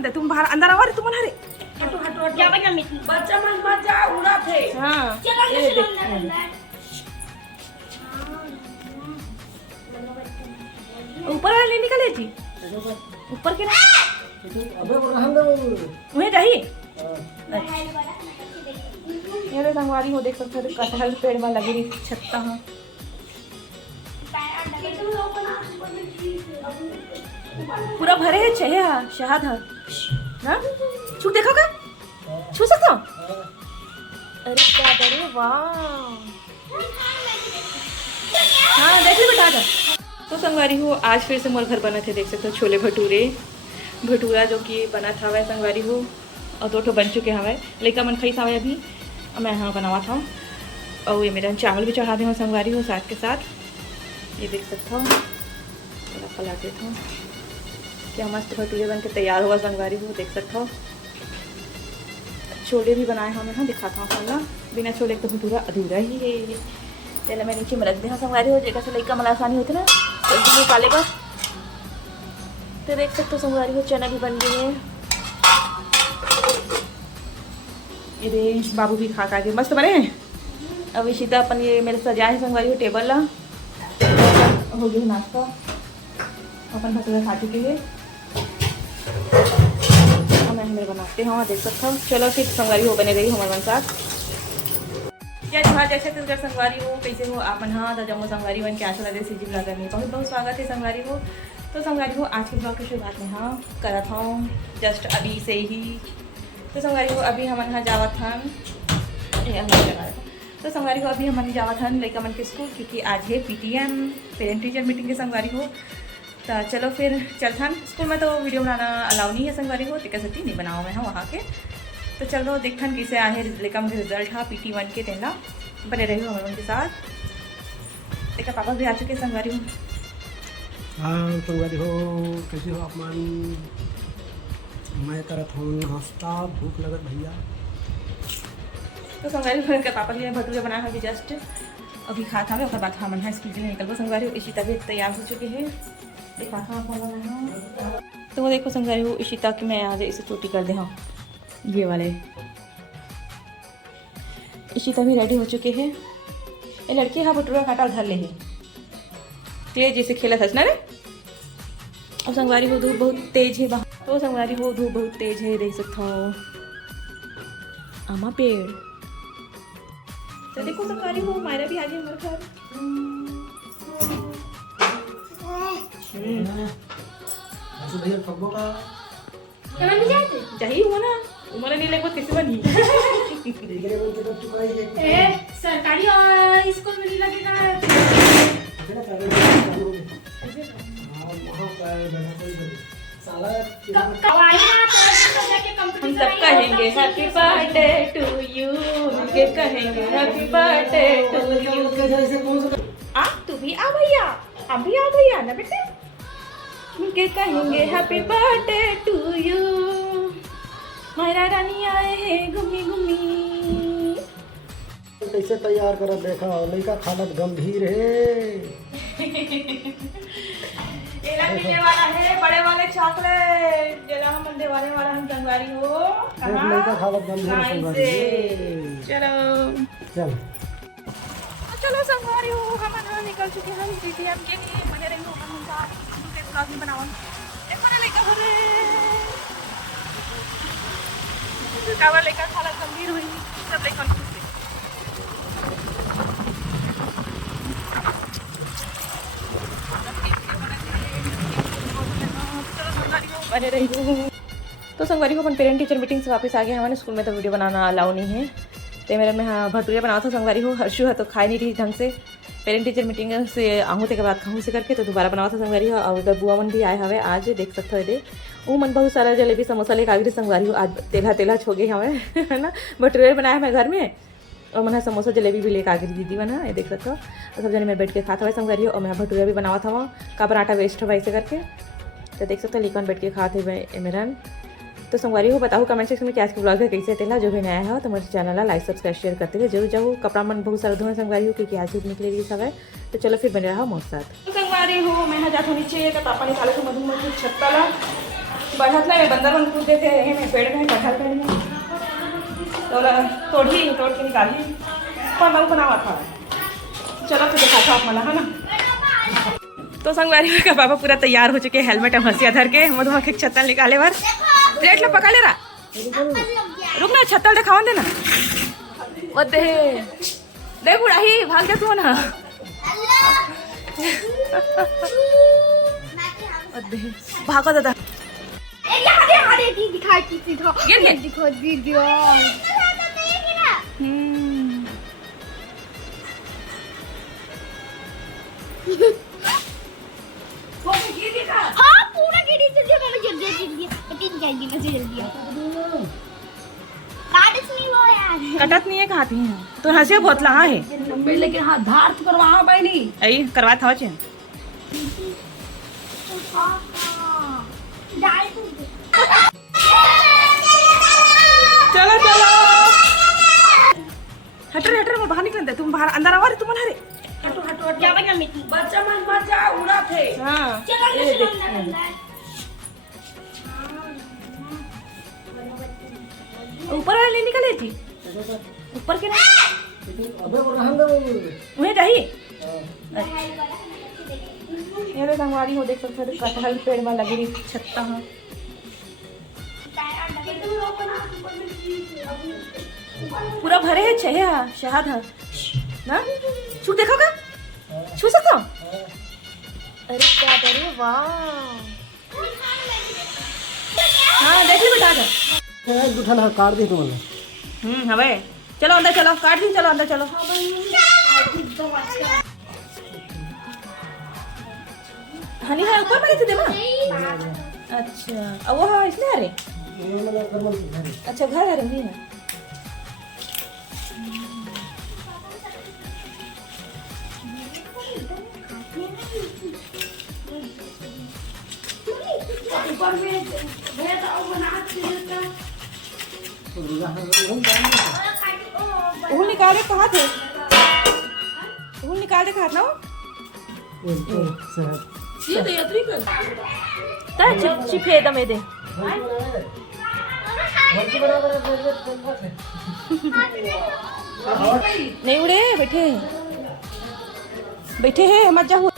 अंदर तुम बाहर अंदर आओ रे तुम रे हटो हटो हटो बच्चा मत जा उड़ा थे हाँ ये देख ऊपर वाला नहीं निकले जी ऊपर के ना अबे वो रहन दे वहीं रही ये रे संगवारी हो देख सकते हो कटहल पेड़ में लगी रही छत्ता हाँ पूरा भरे है चाहिए शहद है ना छू देखो का छू सकता हूँ अरे क्या अरे वाह हाँ देख ली बेटा आजा तो संगवारी हो आज फिर से मोर घर बना थे देख सकते हो छोले भटूरे भटूरा जो कि बना था वह संगवारी हो और दो ठो बन चुके हवे लड़का मन खाई था अभी मैं यहाँ बनावा था और ये मेरा चावल भी चढ़ा दे हूँ संगवारी हो साथ के साथ ये देख सकता हूँ थोड़ा पलट देता हूँ क्या मस्त भटूरे बन के तैयार हुआ संगवारी हो देख सकता हूँ छोले भी बनाए हमें हाँ दिखाता हूँ खाना बिना छोले तो भटूरा अधूरा ही है पहले मैं नीचे में रख दे हाँ संगवारी हो जगह से लड़का मला आसानी होती ना तो निकाले बस तो देख सकते हो संगवारी हो चना भी बन गई है ये बाबू भी खा के मस्त बने हैं अब इशिता अपन ये मेरे सजाए हैं संगवारी हो टेबल ला हो गई नाश्ता अपन भटूरा खा चुके हैं मैं हमें बनाते हैं देख सकता हूँ चलो फिर संगवारी हो बने रही हमारे साथ क्या जोहार जैसे तुझे संगवारी हो कैसे हो आपन हाँ तो जम्मू संगवारी बन के आशा लगे सी जी ब्लॉगर में बहुत बहुत स्वागत है संगवारी हो तो संगवारी हो आज के ब्लॉग की शुरुआत में हाँ करा था जस्ट अभी से ही तो संगवारी हो अभी हम यहाँ जावा था तो संगवारी हो अभी हम जावा था लड़का मन के स्कूल क्योंकि आज है PTM पेरेंट टीचर मीटिंग के संगवारी हो तो चलो फिर चलथन स्कूल में तो वीडियो बनाना अलाउ नहीं है संगवारी हो टिका सती नहीं बनाओ मैं हाँ वहाँ के तो चलो देखथन कैसे आए लड़का मुझे रिजल्ट हाँ PT1 के तेना बने रही हूँ हमारे उनके साथ देखा पापा भी आ चुके संगवारी हो हाँ संगवारी हो कैसे हो आप मान मैं करत हूँ नाश्ता भूख लगत भैया तो संगवारी हो के पापा के लिए भटूरे बनाया अभी जस्ट अभी खा था और बाद हम यहाँ स्कूल के लिए निकल संगवारी हो इशिता भी तैयार हो चुके हैं देखा था तो वो देखो संगवारी हो इशिता की मैं आज इसे चोटी कर दे हाँ ये वाले इशिता भी रेडी हो चुके हैं ये लड़की हाँ भटूरा काटा धर ले है तेज जैसे खेला था ना रे और संगवारी हो धूप बहुत तेज है बाहर तो संगवारी हो धूप बहुत तेज है देख सकता हूँ आमा पेड़ तो देखो संगवारी हो मायरा भी आ गई हमारे घर भैया कब्बो का चाहिए हुआ ना उम्र नहीं लगभग किसी बनी सरकारी स्कूल में नहीं लगेगा हम सब कहेंगे हैप्पी बर्थडे टू यू के कहेंगे हैप्पी बर्थडे टू यू आ तू भी आ भैया हम भी आ भैया ना बेटे के कहेंगे happy birthday to you Myra रानी आए हैं घूमी घूमी कैसे तैयार कर देखा लड़का हालत गंभीर है मिलने वाला है बड़े वाले चॉकलेट जरा हम मंडे वाला हम संगवारी हो लड़का हालत गंभीर है संगवारी चलो चल चलो संगवारी हो हम यहाँ निकल चुके हैं PTM के लिए बने रही हो हम साथ के ब्लॉग में बनाओ एक बने लेकर हो रे कावा लेकर हालत गंभीर हुई सब लेकर खुश बने रही हूँ तो संगवारी को अपन पेरेंट टीचर मीटिंग से वापस आ गए हमारे स्कूल में तो वीडियो बनाना अलाउ नहीं है तो मेरे में हाँ भटूरे बनाया था संगवारी हो हर्षु है तो खाई नहीं रही ढंग से पेरेंट टीचर मीटिंग से आहू के बाद खाऊँ से करके तो दोबारा बनावा था संगवारी हो और उधर बुआ मन भी आए हवे आज देख सकते हो दे वो मन बहुत सारा जलेबी समोसा लेकर आ गई संगवारी हो आज तेला छो गई हमें है ना भटूरे बनाया हमें घर में और मैंने समोसा जलेबी भी लेकर आ गई दीदी बना ये देख सकते हो और सब जने मैं बैठ के खाता हुआ संगवारी हो और मैं भटूरा भी बनावा था वहाँ का पराठा वेस्ट हुआ ऐसे करके तो देख सकते हो लिकन बैठ के खाते हुए मेरा तो संगवारी हो बताओ कमेंट सेक्शन में क्या आज के ब्लॉग है कैसे तेला जो भी नया है तो मेरे चैनल लाइक सब्सक्राइब शेयर करते हुए जरूर जाओ कपड़ा मन बहुत सारा धोए संगवारी हो क्योंकि आज धूप निकलेगी सब है तो चलो फिर बने रहा मोर साथ तो संगवारी हो मैं यहाँ जाता हूँ नीचे का पापा निकाले तो मधुमक्खी छत्ता ला बढ़त नहीं बंदर बन कूदते थे यही में पेड़ में कटहल पेड़ में तो तोड़ के निकाली पर मैं बनावा था। चलो तो दिखाता आप मला है ना। तो संगवारी का पापा पूरा तैयार हो चुके, हेलमेट और हंसिया धर के मधुमक्खी छत्तल निकाले बार प्लेट लो पकड़ ले रहा। रुक ना छत्तल दिखाओ देना वो देख उड़ाही भाग जा तू ना। भागो दादा हाँ पूरा गिरी चल गया मम्मी जल्दी जल्दी काटस नहीं वो यार कटत नहीं है खाती हैं तो हंसिया बहुत लहा है लेकिन हाँ धार तो करवा पाई नहीं आई करवा था चे चलो चलो हटर हटर मैं बाहर निकलते तुम बाहर अंदर आवा रे तुम हरे हटो हटो हट जा बच्चा मत जा उड़ा थे हाँ चलो ये देख ऊपर वाले नहीं निकले थी ऊपर के ना वहीं रही ये संगवारी हो देख सकते कटहल पेड़ में लगी रही छत्ता हाँ पूरा भरे है छह शहद है ना छू देखो का छू सकता हूँ अरे क्या करे वाह हाँ देखिए बेटा आजा उठा काट दी तुम्हारा हवे चलो अंदर चलो काट दी चलो अंदर चलो हनी है ऊपर पड़ी थी देवा अच्छा अब वो है इसमें अरे अच्छा घर आ रही है ऊपर में भेद और बना के उहुल निकाले कहाँ थे उहुल निकाले कहाँ ना ये तो यात्री कर ता चिपे दमे दे नहीं उड़े बैठे बैठे हैं मत जाओ